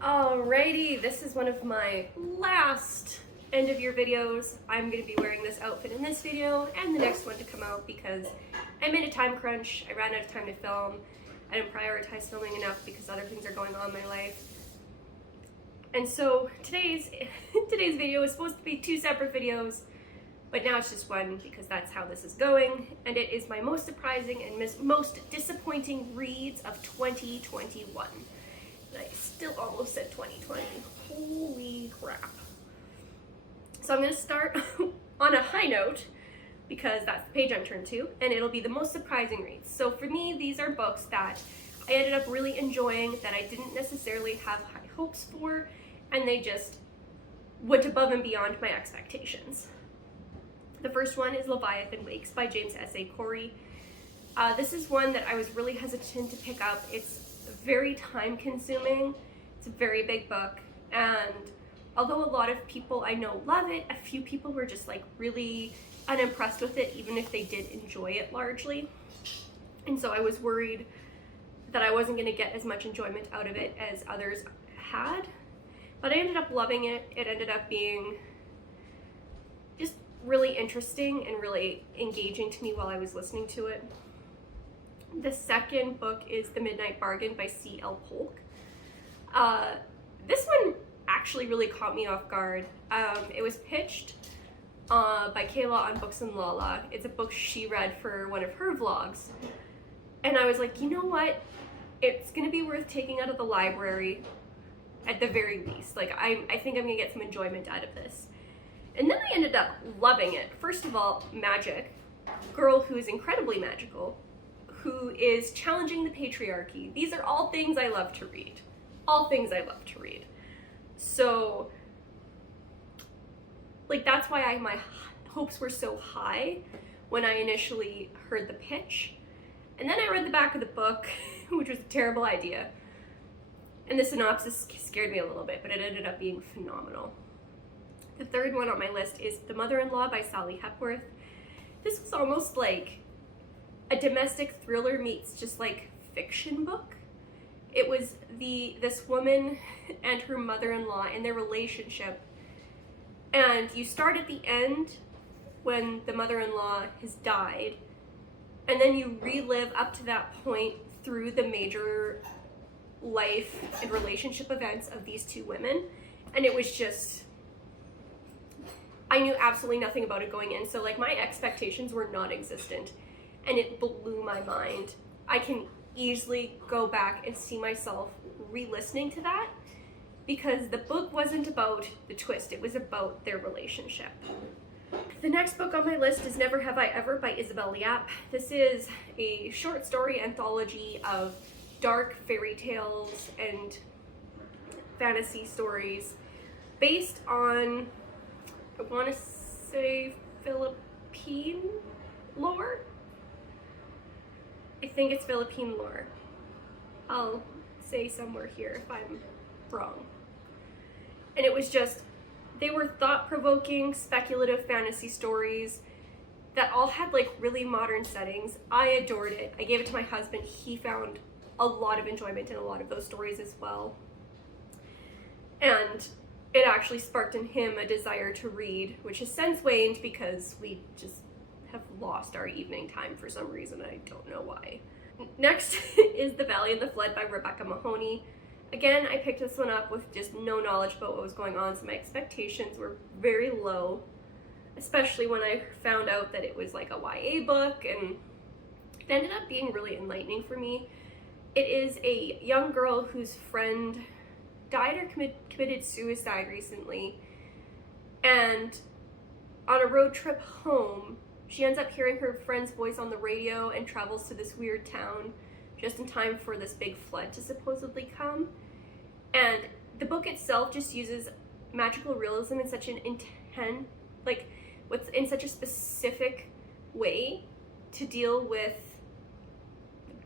Alrighty, this is one of my last end of year videos. I'm going to be wearing this outfit in this video and the next one to come out because I'm in a time crunch. I ran out of time to film. I didn't prioritize filming enough because other things are going on in my life. And so today's video is supposed to be 2 separate videos, but now it's just one because that's how this is going. And it is my most surprising and most disappointing reads of 2021. I still almost said 2020. Holy crap. So I'm going to start on a high note because that's the page I'm turned to, and it'll be the most surprising reads. So for me, these are books that I ended up really enjoying that I didn't necessarily have high hopes for, and they just went above and beyond my expectations. The first one is Leviathan Wakes by James S.A. Corey. This is one that I was really hesitant to pick up. It's very time consuming. It's a very big book, and although a lot of people I know love it, a few people were just like really unimpressed with it, even if they did enjoy it largely. And so I was worried that I wasn't going to get as much enjoyment out of it as others had, but I ended up loving it. It ended up being just really interesting and really engaging to me while I was listening to it. The second book is The Midnight Bargain by C.L. Polk. This one actually really caught me off guard. It was pitched by Kayla on Books and Lala. It's a book she read for one of her vlogs. And I was like, you know what? It's gonna be worth taking out of the library at the very least. Like, I think I'm gonna get some enjoyment out of this. And then I ended up loving it. First of all, magic. Girl who is incredibly magical, who is challenging the patriarchy. These are all things I love to read. All things I love to read. So, like, that's why my hopes were so high when I initially heard the pitch. And then I read the back of the book, which was a terrible idea. And the synopsis scared me a little bit, but it ended up being phenomenal. The third one on my list is The Mother-in-Law by Sally Hepworth. This was almost like a domestic thriller meets just like fiction book. It was this woman and her mother-in-law and their relationship, and you start at the end when the mother-in-law has died, and then you relive up to that point through the major life and relationship events of these two women. And it was just, I knew absolutely nothing about it going in, so like my expectations were non-existent, and it blew my mind. I can easily go back and see myself re-listening to that because the book wasn't about the twist, it was about their relationship. The next book on my list is Never Have I Ever by Isabella. This is a short story anthology of dark fairy tales and fantasy stories based on, I want to say, Philippine lore? I think it's Philippine lore. I'll say somewhere here if I'm wrong. And it was just, they were thought-provoking, speculative fantasy stories that all had like really modern settings. I adored it. I gave it to my husband. He found a lot of enjoyment in a lot of those stories as well. And it actually sparked in him a desire to read, which has since waned because we just have lost our evening time for some reason. I don't know why. Next is The Valley and the Flood by Rebecca Mahoney. Again, I picked this one up with just no knowledge about what was going on, so my expectations were very low, especially when I found out that it was like a YA book, and it ended up being really enlightening for me. It is a young girl whose friend died or committed suicide recently, and on a road trip home, she ends up hearing her friend's voice on the radio and travels to this weird town just in time for this big flood to supposedly come. And the book itself just uses magical realism in such an in such a specific way to deal with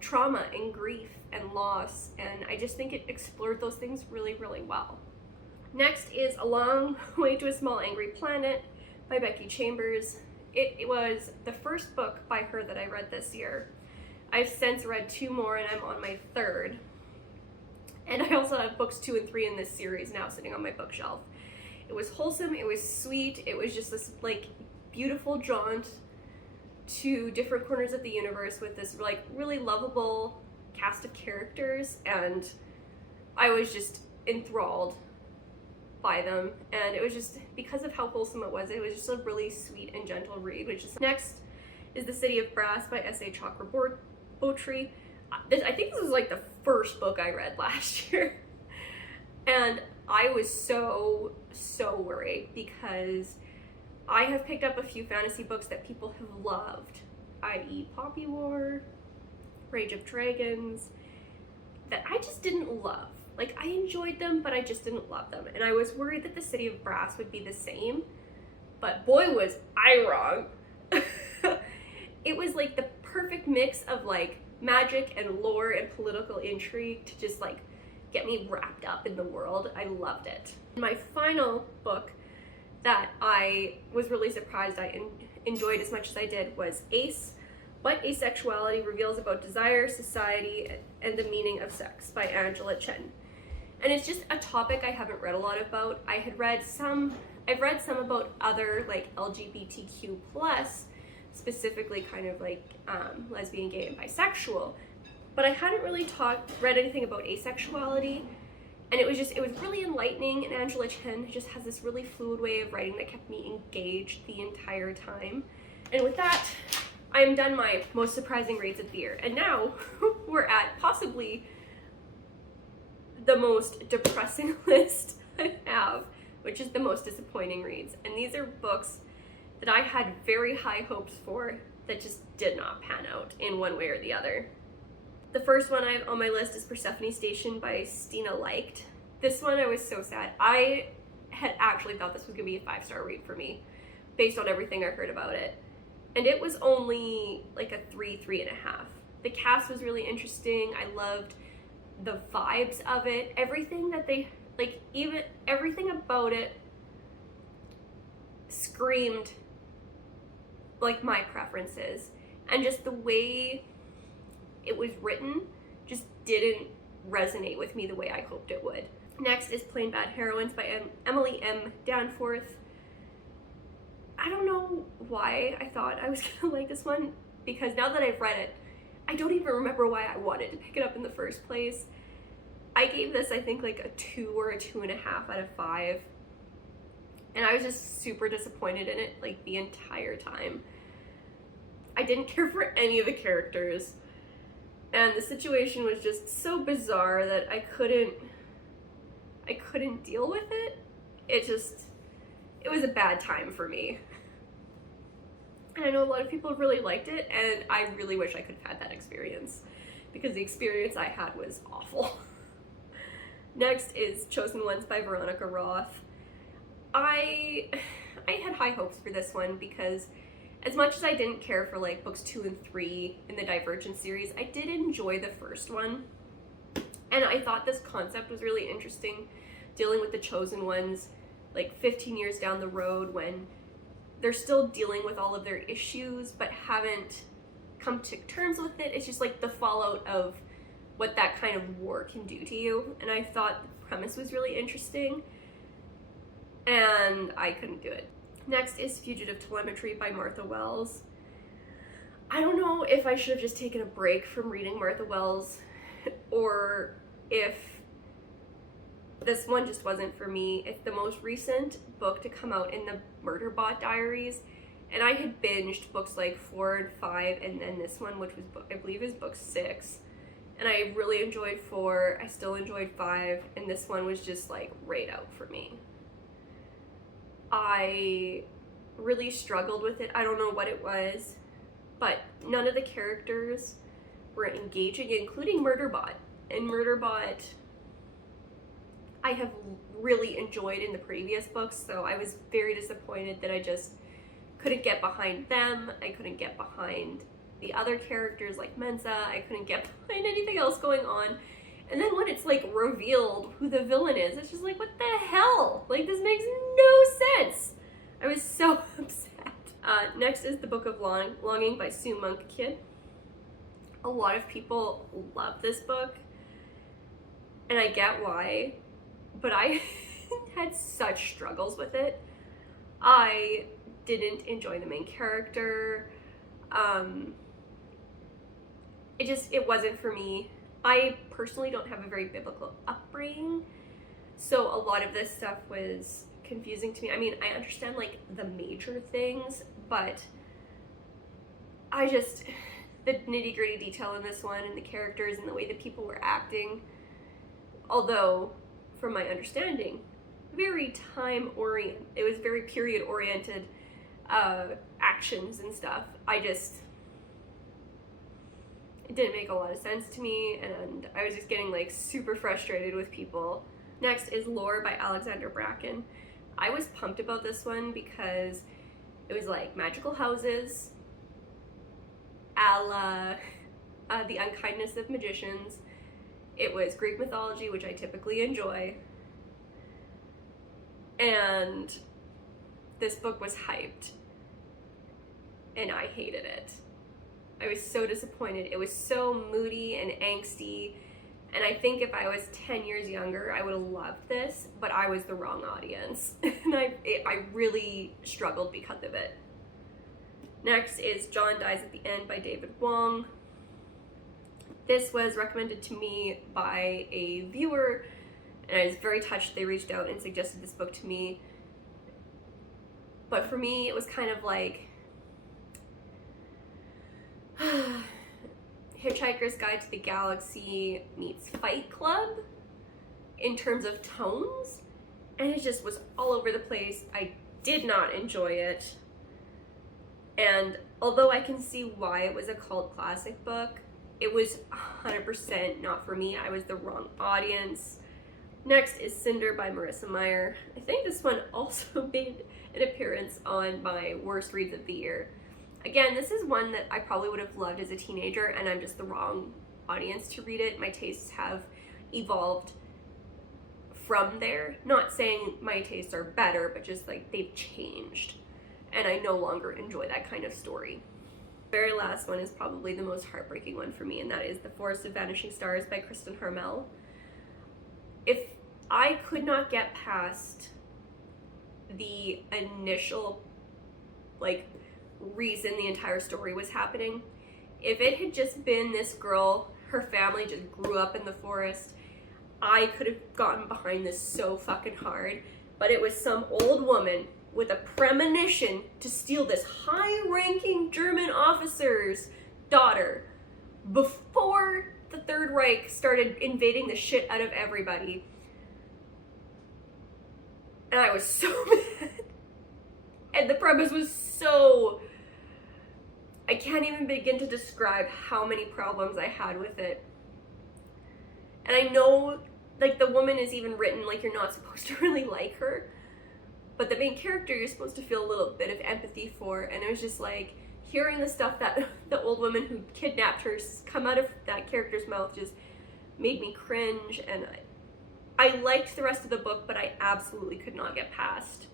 trauma and grief and loss, and I just think it explored those things really, really well. Next is A Long Way to a Small Angry Planet by Becky Chambers. it was the first book by her that I read this year. I've since read 2 more and I'm on my 3rd. And I also have books 2 and 3 in this series now sitting on my bookshelf. It was wholesome, it was sweet, it was just this like beautiful jaunt to different corners of the universe with this like really lovable cast of characters, and I was just enthralled by them, and it was just because of how wholesome it was just a really sweet and gentle read. Next is The City of Brass by S.A. Chakraborty. I think this was like the first book I read last year, and I was so worried because I have picked up a few fantasy books that people have loved, i.e. Poppy War, Rage of Dragons, that I just didn't love. Like, I enjoyed them, but I just didn't love them. And I was worried that The City of Brass would be the same, but boy was I wrong. It was like the perfect mix of like magic and lore and political intrigue to just like get me wrapped up in the world. I loved it. My final book that I was really surprised I enjoyed as much as I did was Ace, What Asexuality Reveals About Desire, Society, and the Meaning of Sex by Chen. And it's just a topic I haven't read a lot about. I've read some about other like LGBTQ+, specifically kind of like lesbian, gay, and bisexual, but I hadn't really read anything about asexuality. And it was really enlightening, and Chen just has this really fluid way of writing that kept me engaged the entire time. And with that, I am done my most surprising reads of the year. And now we're at possibly the most depressing list I have, which is the most disappointing reads. And these are books that I had very high hopes for that just did not pan out in one way or the other. The first one I have on my list is Persephone Station by Stina. This one I was so sad. I had actually thought this was gonna be a 5-star read for me based on everything I heard about it. And it was only like a 3.5. The cast was really interesting. I loved the vibes of it. Everything that they, like, even everything about it screamed like my preferences. And just the way it was written just didn't resonate with me the way I hoped it would. Next is Plain Bad Heroines by Emily M. Danforth. I don't know why I thought I was gonna like this one, because now that I've read it, I don't even remember why I wanted to pick it up in the first place. I gave this, I think, like a 2 or a 2.5 out of 5. And I was just super disappointed in it, like, the entire time. I didn't care for any of the characters. And the situation was just so bizarre that I couldn't deal with it. It was a bad time for me. And I know a lot of people really liked it, and I really wish I could have had that experience, because the experience I had was awful. Next is Chosen Ones by Veronica Roth. I had high hopes for this one because as much as I didn't care for like books 2 and 3 in the Divergent series, I did enjoy the first one. And I thought this concept was really interesting, dealing with the Chosen Ones like 15 years down the road when they're still dealing with all of their issues but haven't come to terms with it. It's just like the fallout of what that kind of war can do to you. And I thought the premise was really interesting, and I couldn't do it. Next is Fugitive Telemetry by Martha Wells. I don't know if I should have just taken a break from reading Martha Wells, or if this one just wasn't for me. It's the most recent book to come out in the Murderbot Diaries, and I had binged books like 4 and 5, and then this one, which was, I believe, is book 6. And I really enjoyed 4, I still enjoyed 5, and this one was just like right out for me. I really struggled with it. I don't know what it was, but none of the characters were engaging, including Murderbot. And Murderbot I have really enjoyed in the previous books, so I was very disappointed that I just couldn't get behind them. I couldn't get behind the other characters like Mensa. I couldn't get behind anything else going on. And then when it's like revealed who the villain is, it's just like, what the hell? Like, this makes no sense. I was so upset. Next is The Book of Longing by Sue Monk Kid. A lot of people love this book, and I get why, but I had such struggles with it. I didn't enjoy the main character. It wasn't for me. I personally don't have a very biblical upbringing, so a lot of this stuff was confusing to me. I mean, I understand like the major things, but the nitty-gritty detail in this one and the characters and the way that people were acting, although from my understanding, very it was very period-oriented actions and stuff. It didn't make a lot of sense to me, and I was just getting like super frustrated with people. Next is Lore by Alexander Bracken. I was pumped about this one because it was like magical houses, a la The Unkindness of Magicians. It was Greek mythology, which I typically enjoy. And this book was hyped, and I hated it. I was so disappointed. It was so moody and angsty, and I think if I was 10 years younger, I would have loved this, but I was the wrong audience, and I really struggled because of it. Next is John Dies at the End by David Wong. This was recommended to me by a viewer, and I was very touched they reached out and suggested this book to me. But for me, it was kind of like Hitchhiker's Guide to the Galaxy meets Fight Club in terms of tones, and it just was all over the place. I did not enjoy it, and although I can see why it was a cult classic book, it was 100% not for me. I was the wrong audience. Next is Cinder by Marissa Meyer. I think this one also made an appearance on my worst reads of the year. Again, this is one that I probably would have loved as a teenager, and I'm just the wrong audience to read it. My tastes have evolved from there. Not saying my tastes are better, but just like they've changed, and I no longer enjoy that kind of story. The very last one is probably the most heartbreaking one for me, and that is The Forest of Vanishing Stars by Kristen Harmel. If I could not get past the initial reason the entire story was happening, if it had just been this girl, her family just grew up in the forest, I could have gotten behind this so fucking hard. But it was some old woman with a premonition to steal this high-ranking German officer's daughter before the Third Reich started invading the shit out of everybody. And I was so mad. And the premise was so... I can't even begin to describe how many problems I had with it. And I know, the woman is even written you're not supposed to really like her. But the main character you're supposed to feel a little bit of empathy for. And it was just hearing the stuff that the old woman who kidnapped her come out of that character's mouth just made me cringe. And I liked the rest of the book, but I absolutely could not get past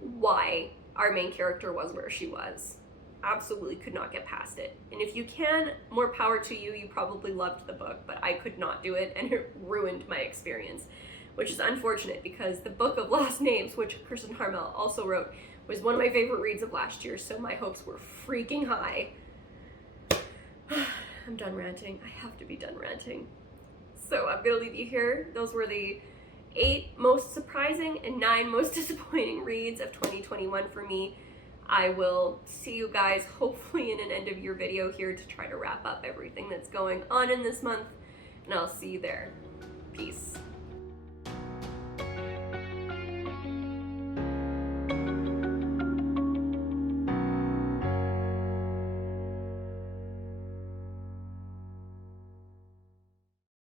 why our main character was where she was. Absolutely could not get past it. And if you can, more power to you. You probably loved the book, but I could not do it, and it ruined my experience, which is unfortunate because The Book of Lost Names, which Kristen Harmel also wrote, was one of my favorite reads of last year, so my hopes were freaking high. I'm done ranting. I have to be done ranting. So I'm gonna leave you here. Those were the 8 most surprising and 9 most disappointing reads of 2021 for me. I will see you guys hopefully in an end of year video here to try to wrap up everything that's going on in this month, and I'll see you there. Peace.